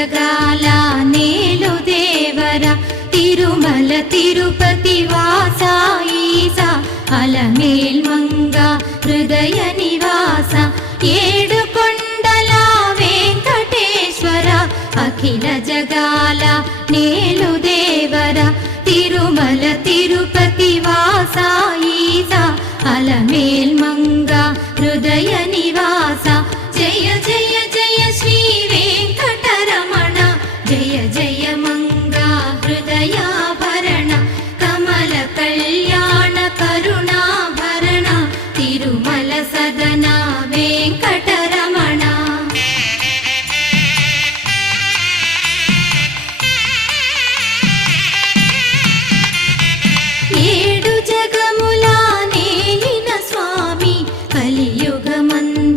జగాల నేలు దేవర తిరుమల తిరుపతి వాస ఈసా అలమేల్ మంగ హృదయ నివాస ఏడు కొండల వెంకటేశ్వర అఖిల జగాల నేలు దేవర తిరుమల తిరుపతి వాస ఈసా అలమేల్ మంగ హృదయ నివాస జయ జయ జయ శ్రీ వెంకటరమణ జయ జయ మంగ హృదయాభరణ కమల కళ్యాణ కరుణాభరణ తిరుమల సదన వెంకటరమణ. ఏడు జగముల నేలిన స్వామి కలియుగమందు